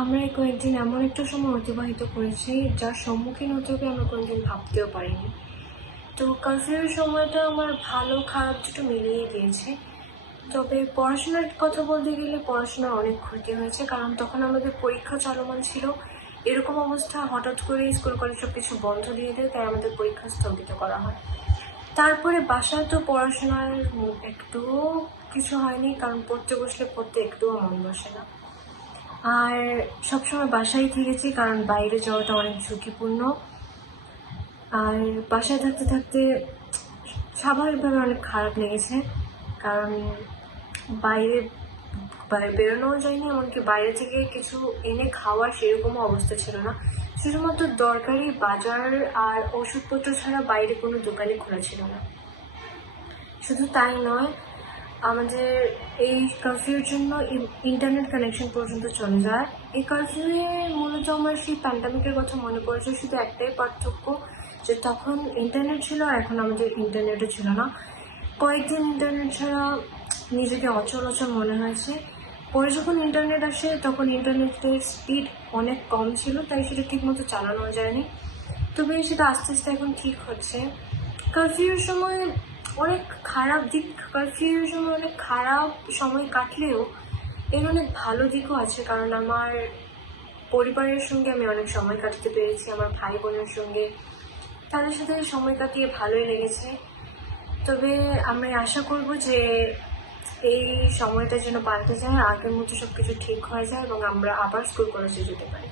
আমরা এই কয়েকদিন এমন একটা সময় অতিবাহিত করেছি, যার সম্মুখীন হতে হবে আমরা কোনোদিন ভাবতেও পারিনি। তো কারফিউর সময়টা আমার ভালো, খারাপ দুটো মিলিয়ে দিয়েছে তবে পড়াশোনার কথা বলতে গেলে পড়াশোনার অনেক ক্ষতি হয়েছে, কারণ তখন আমাদের পরীক্ষা চলমান ছিল। এরকম অবস্থা, হঠাৎ করে স্কুল কলেজ সব কিছু বন্ধ দিয়ে দেয়, তাই আমাদের পরীক্ষা স্থগিত করা হয়। তারপরে বাসায় তো পড়াশোনার একটুও কিছু হয়নি, কারণ পড়তে বসলে পড়তে একটুও মন বসে না। আর সবসময় বাসায় থেকেছি কারণ বাইরে যাওয়াটা অনেক ঝুঁকিপূর্ণ। আর বাসায় থাকতে থাকতে স্বাভাবিকভাবে অনেক খারাপ লেগেছে। কারণ বাইরে বেরোনোও যায়নি, এমনকি বাইরে থেকে কিছু এনে খাওয়া সেরকমও অবস্থা ছিল না। শুধুমাত্র দরকারি বাজার আর ওষুধপত্র ছাড়া বাইরে কোনো দোকানে খোলা ছিল না। শুধু তাই নয় আমাদের এই কারফিউর জন্য ইন্টারনেট কানেকশন পর্যন্ত চলে যায়। এই কারফিউয়ে মূলত আমার সেই প্যান্ডামিকের কথা মনে পড়েছে, শুধু একটাই পার্থক্য যে তখন ইন্টারনেট ছিল, এখন আমাদের ইন্টারনেটও ছিল না। কয়েকদিন ইন্টারনেট ছাড়া নিজেকে অচল অচল মনে হয়েছে। পরে যখন ইন্টারনেট আসে, তখন ইন্টারনেটের স্পিড অনেক কম ছিল, তাই সেটা ঠিকমতো চালানো যায়নি। তবে সেটা আস্তে আস্তে এখন ঠিক হচ্ছে। কারফিউর সময় অনেক খারাপ দিক সময় অনেক খারাপ সময় কাটলেও এর অনেক ভালো দিকও আছে। কারণ আমার পরিবারের সঙ্গে আমি অনেক সময় কাটাতে পেরেছি, আমার ভাই বোনের সঙ্গে। তাদের সাথে সময় কাটিয়ে ভালোই লেগেছে। তবে আমি আশা করব যে এই সময়টা যেন পাল্টে যায়, আগের মতো সব কিছু ঠিক হয়ে যায় এবং আমরা আবার স্কুল কলেজে যেতে পারি।